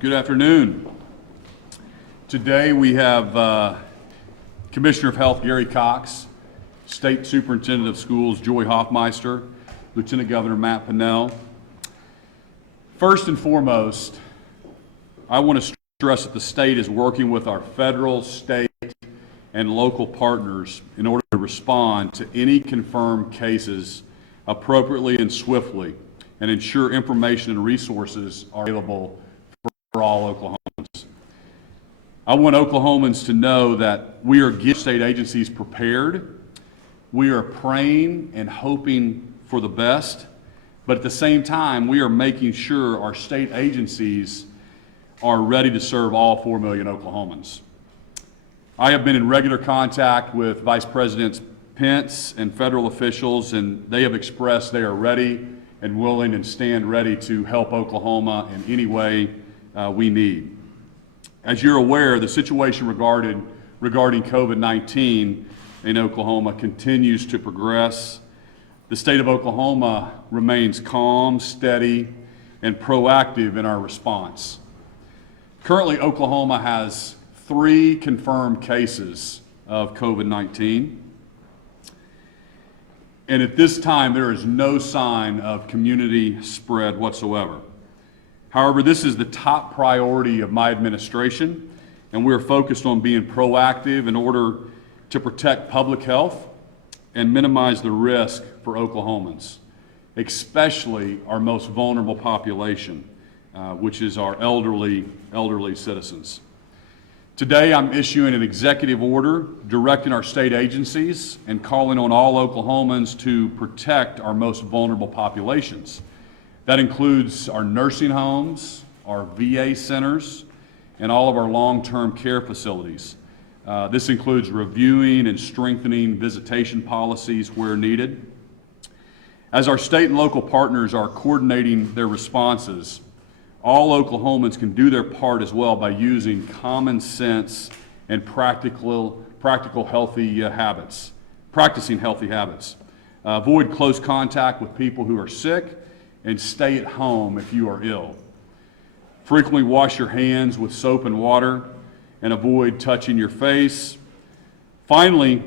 Good afternoon. Today we have Commissioner of Health Gary Cox, State Superintendent of Schools Joy Hoffmeister, Lieutenant Governor Matt Pinnell. First and foremost, I want to stress that the state is working with our federal, state, and local partners in order to respond to any confirmed cases appropriately and swiftly and ensure information and resources are available for all Oklahomans. I want Oklahomans to know that we are getting state agencies prepared. We are praying and hoping for the best, but at the same time, we are making sure our state agencies are ready to serve all 4 million Oklahomans. I have been in regular contact with Vice President Pence and federal officials, and they have expressed they are ready and willing and stand ready to help Oklahoma in any way we need. As you're aware, the situation regarding COVID-19 in Oklahoma continues to progress. The state of Oklahoma remains calm, steady, and proactive in our response. Currently, Oklahoma has 3 confirmed cases of COVID-19. And at this time, there is no sign of community spread whatsoever. However, this is the top priority of my administration, and we are focused on being proactive in order to protect public health and minimize the risk for Oklahomans, especially our most vulnerable population, which is our elderly citizens. Today, I'm issuing an executive order directing our state agencies and calling on all Oklahomans to protect our most vulnerable populations. That includes our nursing homes, our VA centers, and all of our long-term care facilities. This includes reviewing and strengthening visitation policies where needed. As our state and local partners are coordinating their responses, all Oklahomans can do their part as well by using common sense and practical healthy habits, practicing healthy habits. Avoid close contact with people who are sick and stay at home if you are ill. Frequently wash your hands with soap and water and avoid touching your face. Finally,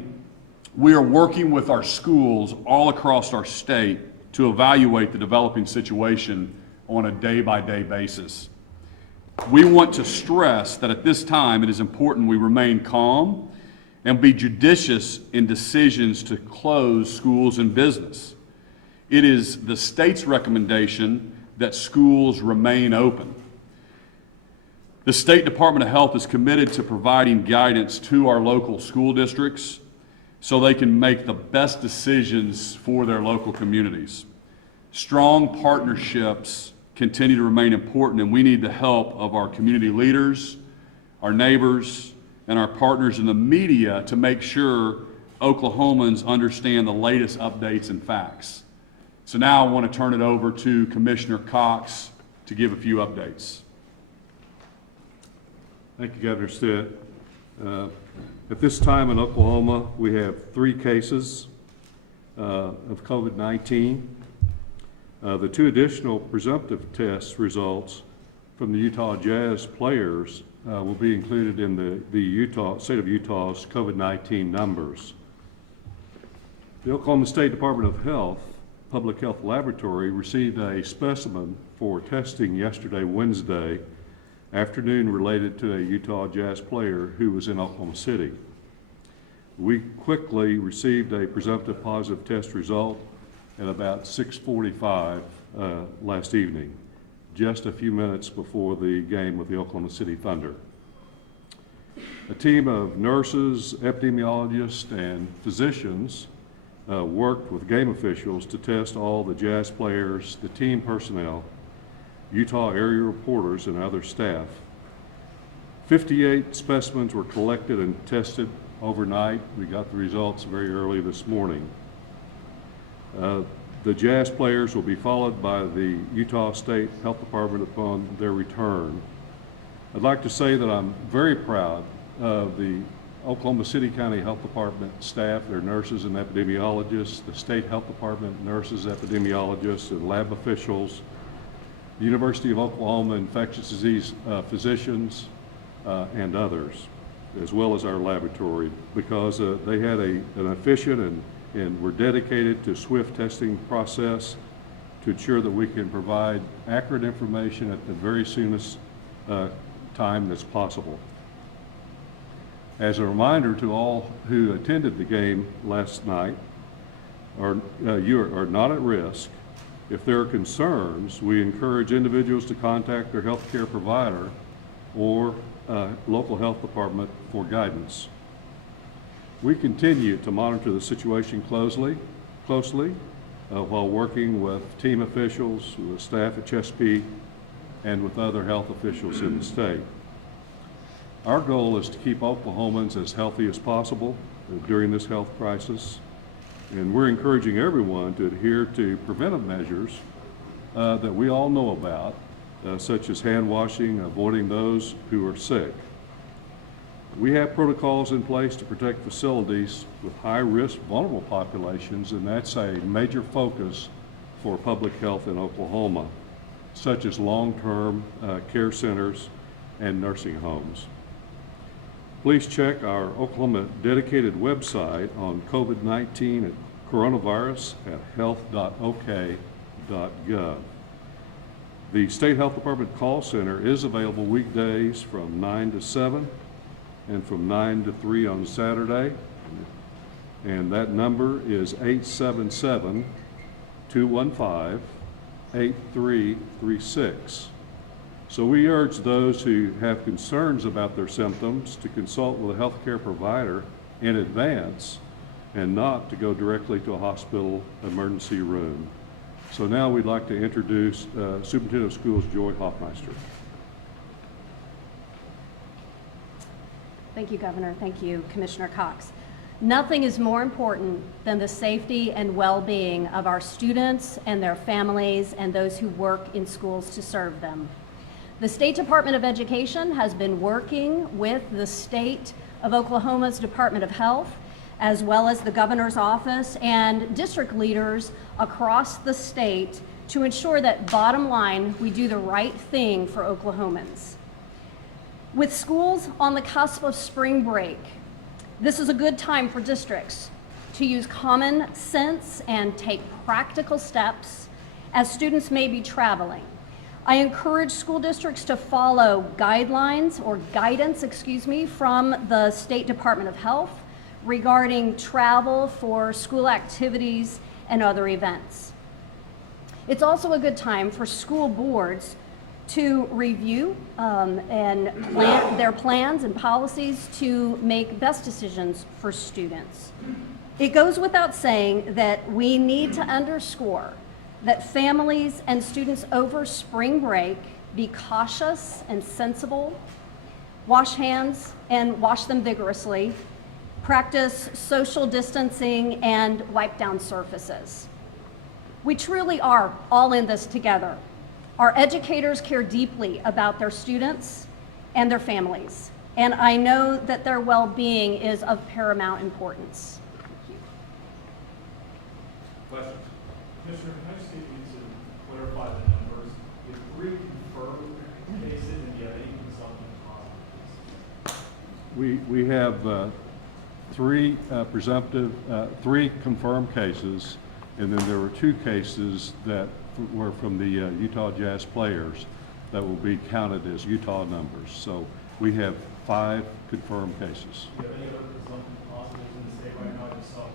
we are working with our schools all across our state to evaluate the developing situation on a day-by-day basis. We want to stress that at this time it is important we remain calm and be judicious in decisions to close schools and business. It is the state's recommendation that schools remain open. The State Department of Health is committed to providing guidance to our local school districts so they can make the best decisions for their local communities. Strong partnerships continue to remain important, and we need the help of our community leaders, our neighbors, and our partners in the media to make sure Oklahomans understand the latest updates and facts. So now I want to turn it over to Commissioner Cox to give a few updates. Thank you, Governor Stitt. At this time in Oklahoma, we have 3 cases of COVID-19. The 2 additional presumptive test results from the Utah Jazz players will be included in the state of Utah's COVID-19 numbers. The Oklahoma State Department of Health Public Health Laboratory received a specimen for testing yesterday, Wednesday afternoon, related to a Utah Jazz player who was in Oklahoma City. We quickly received a presumptive positive test result at about 6:45 last evening, just a few minutes before the game with the Oklahoma City Thunder. A team of nurses, epidemiologists, and physicians worked with game officials to test all the Jazz players, the team personnel, Utah area reporters, and other staff. 58 specimens were collected and tested overnight. We got the results very early this morning. The Jazz players will be followed by the Utah State Health Department upon their return. I'd like to say that I'm very proud of the Oklahoma City County Health Department staff, their nurses and epidemiologists, the State Health Department nurses, epidemiologists, and lab officials, the University of Oklahoma infectious disease physicians, and others, as well as our laboratory, because they had an efficient and were dedicated to swift testing process to ensure that we can provide accurate information at the very soonest time that's possible. As a reminder to all who attended the game last night, you are not at risk. If there are concerns, we encourage individuals to contact their healthcare provider or local health department for guidance. We continue to monitor the situation closely while working with team officials, with staff at Chesapeake, and with other health officials in the state. Our goal is to keep Oklahomans as healthy as possible during this health crisis, and we're encouraging everyone to adhere to preventive measures that we all know about, such as hand washing, avoiding those who are sick. We have protocols in place to protect facilities with high-risk vulnerable populations, and that's a major focus for public health in Oklahoma, such as long-term care centers and nursing homes. Please check our Oklahoma dedicated website on COVID-19 at coronavirus at health.ok.gov. The State Health Department call center is available weekdays from 9 to 7 and from 9 to 3 on Saturday. And that number is 877-215-8336. So we urge those who have concerns about their symptoms to consult with a healthcare provider in advance and not to go directly to a hospital emergency room. So now we'd like to introduce Superintendent of Schools Joy Hoffmeister. Thank you, Governor. Thank you, Commissioner Cox. Nothing is more important than the safety and well-being of our students and their families and those who work in schools to serve them. The State Department of Education has been working with the State of Oklahoma's Department of Health, as well as the Governor's Office and district leaders across the state to ensure that, bottom line, we do the right thing for Oklahomans. With schools on the cusp of spring break, this is a good time for districts to use common sense and take practical steps as students may be traveling. I encourage school districts to follow guidelines or guidance, from the State Department of Health regarding travel for school activities and other events. It's also a good time for school boards to review and plan their plans and policies to make best decisions for students. It goes without saying that we need to underscore that families and students over spring break be cautious and sensible, wash hands and wash them vigorously, practice social distancing, and wipe down surfaces. We truly are all in this together. Our educators care deeply about their students and their families, and I know that their well-being is of paramount importance. Thank you. Questions? Commissioner, can I just get you to clarify the numbers? You have 3 confirmed cases and you have 8 consultant positive. We have 3 3 confirmed cases, and then there were 2 cases that were from the Utah Jazz players that will be counted as Utah numbers. So we have 5 confirmed cases. Do you have any other presumptive positives in the state right now? I just saw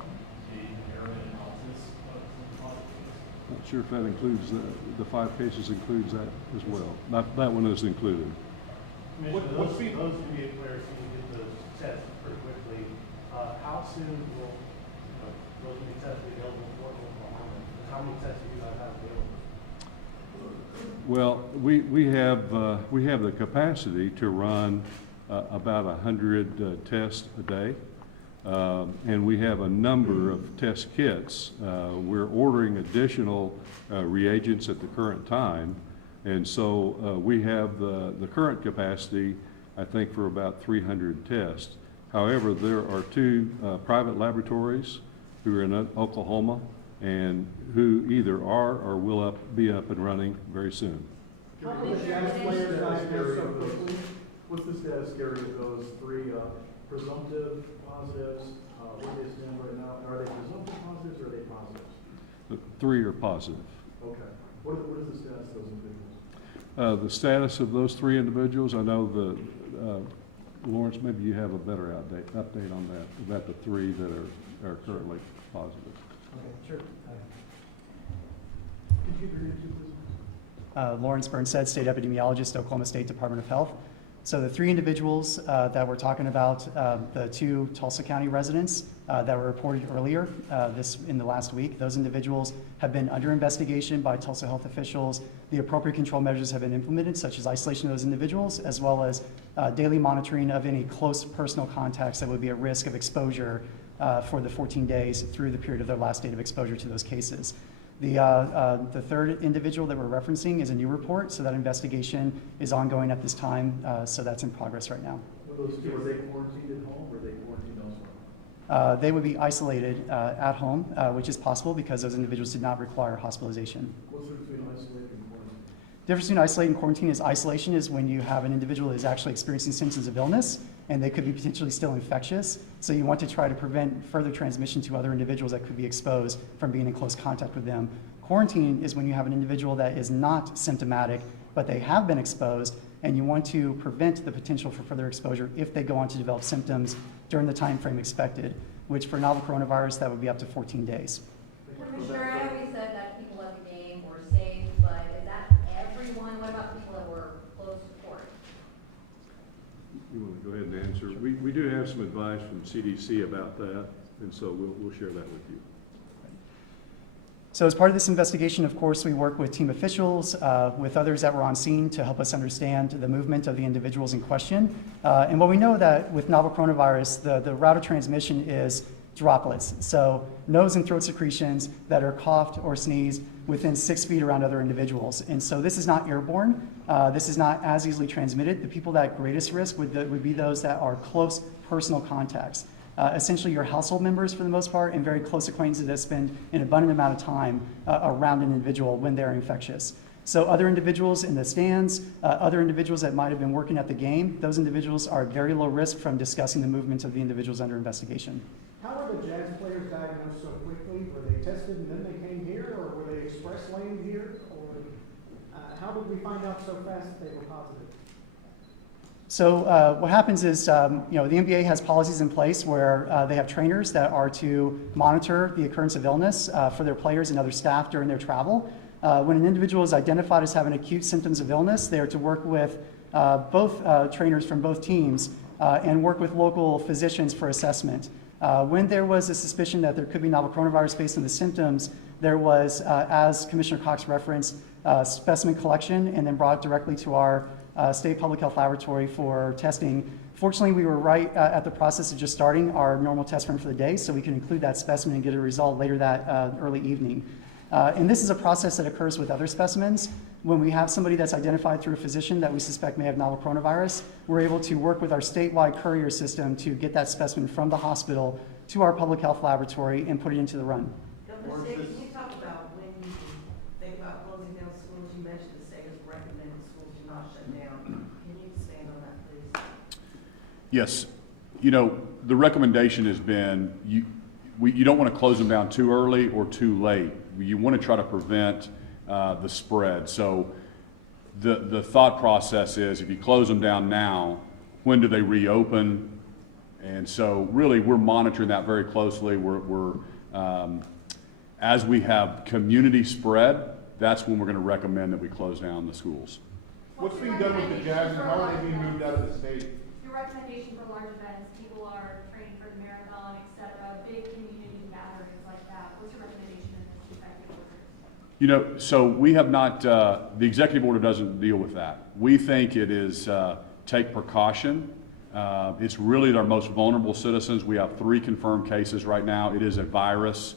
the airman analysis of some positives. Not sure if that includes, the 5 cases includes that as well. That one is included. Commissioner, Those NBA players seem to get those tests pretty quickly. How soon will those be tests be available for Oklahoma? And how many tests do you guys have available? Well, we have the capacity to run about 100 tests a day, and we have a number of test kits. We're ordering additional reagents at the current time, and so we have the current capacity, I think, for about 300 tests. However, there are 2 private laboratories who are in Oklahoma and who either are or will be up and running very soon. How are the jazz players diagnosed so What's quickly? What's the status, Gary, of those three presumptive positives? Where they stand right now? Are they presumptive positives or are they positives? The 3 are positive. Okay. What is the status of those individuals? The status of those 3 individuals, I know Lawrence, maybe you have a better update on that, about the 3 that are currently positive. Okay, sure. Could you read it, please? Lawrence Burnstead, State Epidemiologist, Oklahoma State Department of Health. So the 3 individuals that we're talking about, the 2 Tulsa County residents that were reported earlier in the last week, those individuals have been under investigation by Tulsa health officials. The appropriate control measures have been implemented, such as isolation of those individuals, as well as daily monitoring of any close personal contacts that would be at risk of exposure for the 14 days through the period of their last date of exposure to those cases. The 3rd individual that we're referencing is a new report, so that investigation is ongoing at this time, so that's in progress right now. Were those two, were they quarantined at home or were they quarantined elsewhere? They would be isolated at home, which is possible because those individuals did not require hospitalization. What's the difference between isolated and quarantined? The difference between isolate and quarantine is isolation is when you have an individual that is actually experiencing symptoms of illness and they could be potentially still infectious. So you want to try to prevent further transmission to other individuals that could be exposed from being in close contact with them. Quarantine is when you have an individual that is not symptomatic, but they have been exposed, and you want to prevent the potential for further exposure if they go on to develop symptoms during the time frame expected, which for novel coronavirus, that would be up to 14 days. Commissioner, I know you said that people at the game were safe, but is that everyone? What about people that were close to court? You want to go ahead and answer? We do have some advice from CDC about that, and so we'll share that with you. So as part of this investigation, of course, we work with team officials, with others that were on scene to help us understand the movement of the individuals in question. And what we know that with novel coronavirus, the route of transmission is droplets. So nose and throat secretions that are coughed or sneezed within 6 feet around other individuals. And so this is not airborne. This is not as easily transmitted. The people that are at greatest risk would be those that are close personal contacts. Essentially your household members for the most part and very close acquaintances that spend an abundant amount of time around an individual when they're infectious. So other individuals in the stands, other individuals that might have been working at the game, those individuals are at very low risk from discussing the movements of the individuals under investigation. How were the jazz players diagnosed so quickly? Were they tested and then they came here, or were they express laned here? Or how did we find out so fast that they were positive? So what happens is, the NBA has policies in place where they have trainers that are to monitor the occurrence of illness for their players and other staff during their travel. When an individual is identified as having acute symptoms of illness, they are to work with both trainers from both teams and work with local physicians for assessment. When there was a suspicion that there could be novel coronavirus based on the symptoms, there was, as Commissioner Cox referenced, specimen collection and then brought directly to our State Public Health Laboratory for testing. Fortunately, we were right at the process of just starting our normal test run for the day, so we can include that specimen and get a result later that early evening. And this is a process that occurs with other specimens. When we have somebody that's identified through a physician that we suspect may have novel coronavirus, we're able to work with our statewide courier system to get that specimen from the hospital to our public health laboratory and put it into the run. Governor Stitt, can you talk about when you think about closing down schools? You mentioned the state has recommended schools do not shut down. Can you expand on that, please? Yes. The recommendation has been you don't want to close them down too early or too late. You want to try to prevent the spread. So the thought process is if you close them down now, when do they reopen? And so really we're monitoring that very closely. We're as we have community spread, that's when we're going to recommend that we close down the schools. What's being done with the Jazz and how are they being moved out of the state? Your recommendation for large events, people are trained for the marathon, et cetera, big community gatherings like that. What's your recommendation in this executive order? So we have not, the executive order doesn't deal with that. We think it is take precaution. It's really our most vulnerable citizens. We have 3 confirmed cases right now. It is a virus,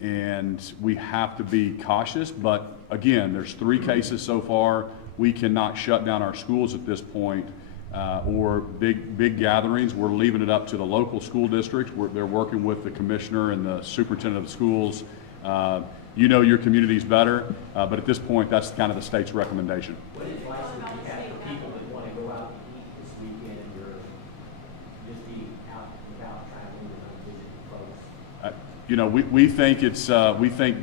and we have to be cautious. But again, there's 3 cases so far. We cannot shut down our schools at this point or big gatherings. We're leaving it up to the local school districts. They're working with the commissioner and the superintendent of schools you know your communities better, but at this point, that's kind of the state's recommendation. What advice would you have for people that want to go out and eat this weekend or just be out and about traveling and visiting folks? You know, we think we think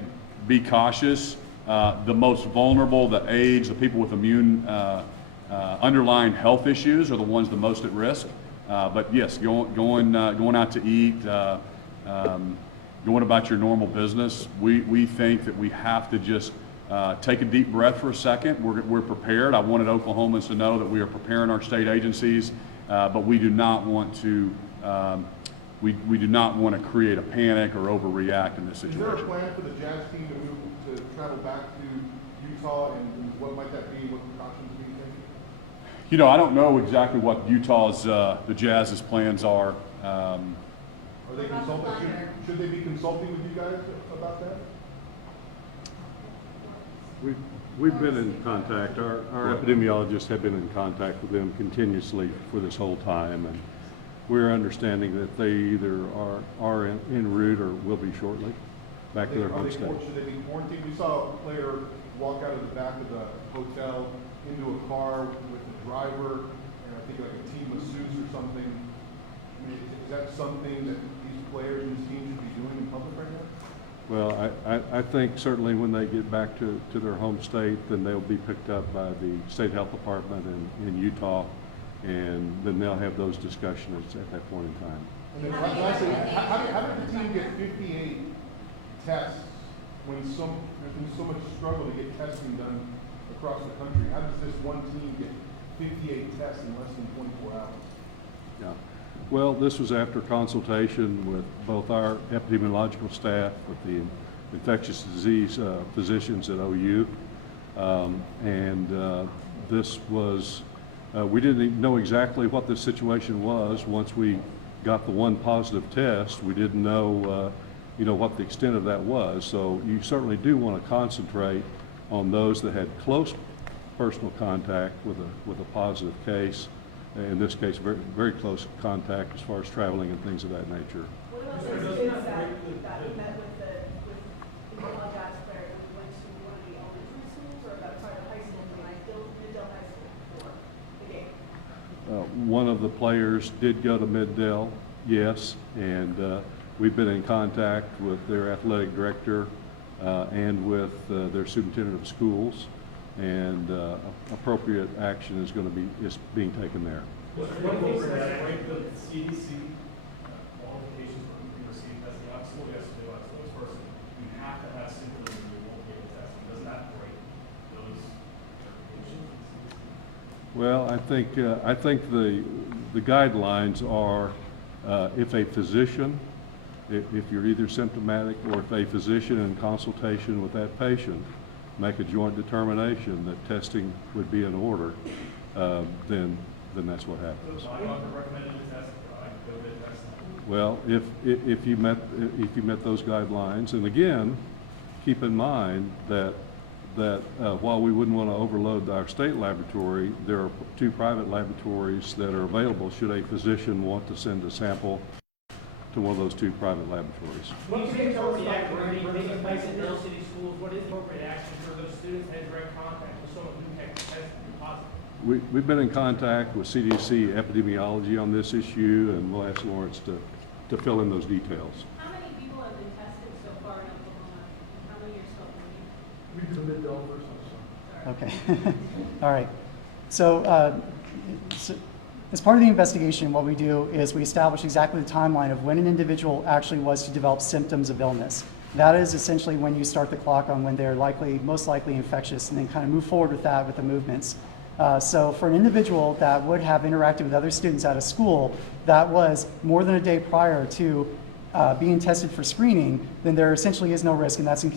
be cautious. The most vulnerable, the aged, the people with immune underlying health issues are the ones the most at risk. But yes, going out to eat, going about your normal business, we think that we have to just take a deep breath for a second. We're prepared. I wanted Oklahomans to know that we are preparing our state agencies, but we do not want to we do not want to create a panic or overreact in this Is there a situation. plan for the Jazz team to move, to travel back to Utah, and what might that be, what precautions do you think? You know, I don't know exactly what Utah's, the Jazz's plans are. Are they consulting, should they be consulting with you guys about that? We've been in contact, our epidemiologists have been in contact with them continuously for this whole time, and we're understanding that they either are en route or will be shortly back to their home state. Should they be quarantined? We saw a player walk out of the back of the hotel into a car with the driver, and I think like a team of suits or something. I mean, is that something that these players and teams should be doing in public right now? Well, I think certainly when they get back to their home state, then they'll be picked up by the state health department in Utah, and then they'll have those discussions at that point in time. And then lastly, how did the team get 58 tests when there's been so much struggle to get testing done across the country? How does this one team get 58 tests in less than 24 hours? Yeah. Well, this was after consultation with both our epidemiological staff, with the infectious disease physicians at OU, and this was, we didn't even know exactly what the situation was. Once we got the one positive test, we didn't know, you know, what the extent of that was. So you certainly do want to concentrate on those that had close personal contact with a positive case. In this case, very, very close contact as far as traveling and things of that nature. What about the students that met with the Utah Jazz player who went to one of the elementary schools, or the high school, Middle High School for the game? One of the players did go to Middale, yes, and we've been in contact with their athletic director and with their superintendent of schools, and appropriate action is being taken there. Was there one case that break the CDC qualifications for receiving testing? Obviously, what we have to do is those person, you have to have symptoms and you won't get a testing. Doesn't that break those certifications? Well, I think the guidelines are if a physician, if you're either symptomatic or if a physician in consultation with that patient make a joint determination that testing would be in order, then that's what happens. My doctor recommended a test, I go get a test. Well, if you met those guidelines, and again, keep in mind that while we wouldn't want to overload our state laboratory, there are 2 private laboratories that are available should a physician want to send a sample to one of those 2 private laboratories. What is the appropriate action taking place in middle city schools? What is the appropriate action for those students that had direct contact with someone who had tested positive? We've been in contact with CDC epidemiology on this issue, and we'll ask Lawrence to fill in those details. How many people have been tested so far in Oklahoma? How many are still waiting? We do the mid-Del first, I'm sorry. Okay. All right. So, as part of the investigation, what we do is we establish exactly the timeline of when an individual actually was to develop symptoms of illness. That is essentially when you start the clock on when they're most likely infectious, and then kind of move forward with that with the movements. So for an individual that would have interacted with other students at a school that was more than a day prior to being tested for screening, then there essentially is no risk, and that's in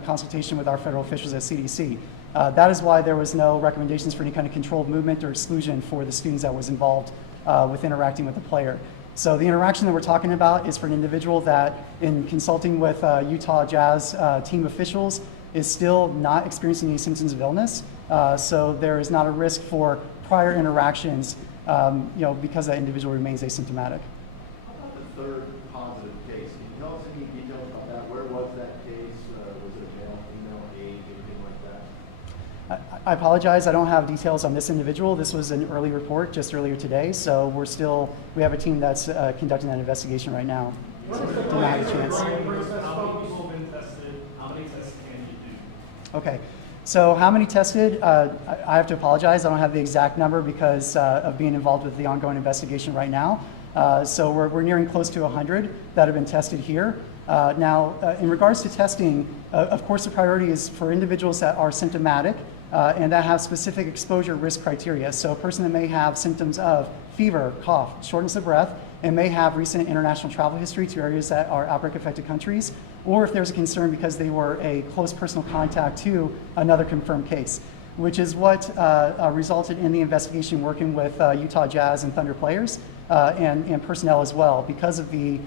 consultation with our federal officials at CDC. That is why there was no recommendations for any kind of controlled movement or exclusion for the students that was involved with interacting with the player. So the interaction that we're talking about is for an individual that, in consulting with Utah Jazz team officials, is still not experiencing any symptoms of illness. So there is not a risk for prior interactions, because that individual remains asymptomatic. How about the third positive case? Can you tell us any details about that? Where was that case? Was it a I apologize, I don't have details on this individual. This was an early report just earlier today, so we have a team that's conducting that investigation right now. So did not have a chance. How many people have been tested? How many tests can you do? Okay, so how many tested? I have to apologize, I don't have the exact number because of being involved with the ongoing investigation right now. So we're nearing close to 100 that have been tested here. Now, in regards to testing, of course the priority is for individuals that are symptomatic and that have specific exposure risk criteria. So a person that may have symptoms of fever, cough, shortness of breath, and may have recent international travel history to areas that are outbreak-affected countries, or if there's a concern because they were a close personal contact to another confirmed case, which is what resulted in the investigation working with Utah Jazz and Thunder players and personnel as well. Because of the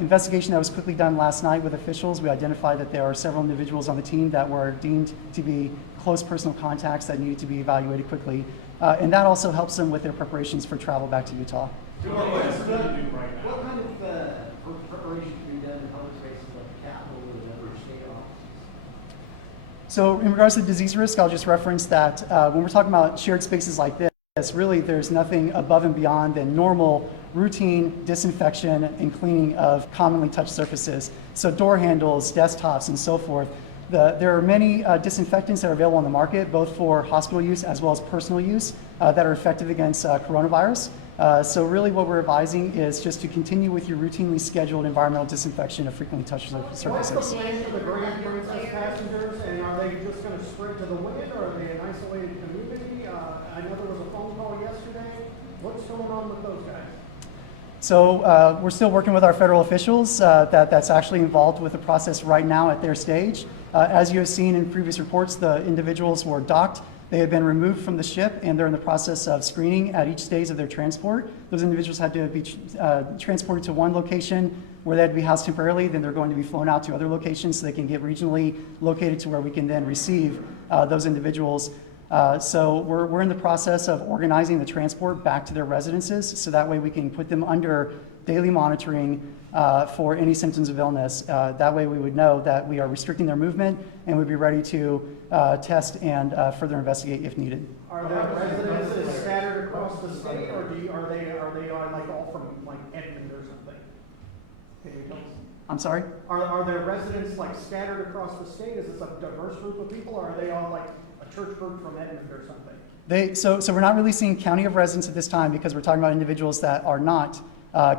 investigation that was quickly done last night with officials, we identified that there are several individuals on the team that were deemed to be close personal contacts that needed to be evaluated quickly. And that also helps them with their preparations for travel back to Utah. What kind of preparation can be done in other spaces like the Capitol or other state offices? So in regards to disease risk, I'll just reference that when we're talking about shared spaces like this, really there's nothing above and beyond than normal routine disinfection and cleaning of commonly touched surfaces. So door handles, desktops, and so forth. There are many disinfectants that are available on the market, both for hospital use as well as personal use, that are effective against coronavirus. So really what we're advising is just to continue with your routinely scheduled environmental disinfection of frequently touched surfaces. What's the plan for the Grand Princess passengers, and are they just going to spread to the wind, or are they an isolated community? I know there was a phone call yesterday. What's going on with those guys? So we're still working with our federal officials that's actually involved with the process right now at their stage. As you have seen in previous reports, the individuals were docked. They have been removed from the ship, and they're in the process of screening at each stage of their transport. Those individuals had to be transported to one location where they had to be housed temporarily. Then they're going to be flown out to other locations so they can get regionally located to where we can then receive those individuals. So we're in the process of organizing the transport back to their residences, so that way we can put them under daily monitoring for any symptoms of illness. That way we would know that we are restricting their movement and we'd be ready to test and further investigate if needed. Are there residences scattered across the state, or are they like all from like Edmond or something? Can you tell us? I'm sorry? Are there residents like scattered across the state? Is this a diverse group of people, or are they all like a church group from Edmond or something? So we're not releasing county of residence at this time because we're talking about individuals that are not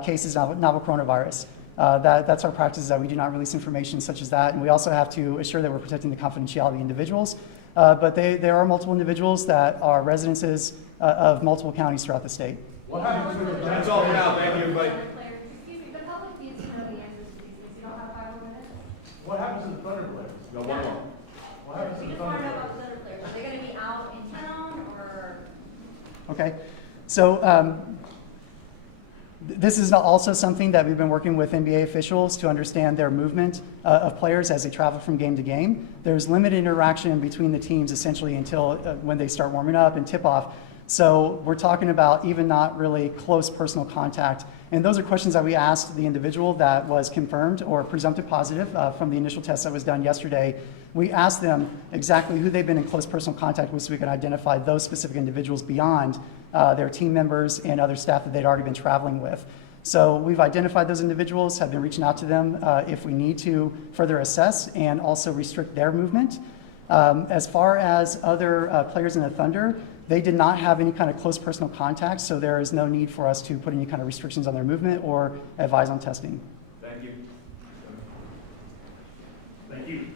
cases of novel coronavirus. That's our practice, is that we do not release information such as that, and we also have to assure that we're protecting the confidentiality of individuals. But there are multiple individuals that are residences of multiple counties throughout the state. What happens when that's all for now, thank you, everybody. Excuse me, the public needs to know the answers to these things. You don't have 5 more minutes? What happens to the Thunder players? No, one more. What happens to We the just want Thunder to know players? about Thunder players. Are they going to be out in town, or? Okay, so this is also something that we've been working with NBA officials to understand their movement of players as they travel from game to game. There's limited interaction between the teams essentially until when they start warming up and tip-off. So we're talking about even not really close personal contact. And those are questions that we asked the individual that was confirmed or presumptive positive from the initial test that was done yesterday. We asked them exactly who they've been in close personal contact with so we can identify those specific individuals beyond their team members and other staff that they'd already been traveling with. So we've identified those individuals, have been reaching out to them if we need to further assess and also restrict their movement. As far as other players in the Thunder, they did not have any kind of close personal contact, so there is no need for us to put any kind of restrictions on their movement or advise on testing. Thank you. Thank you.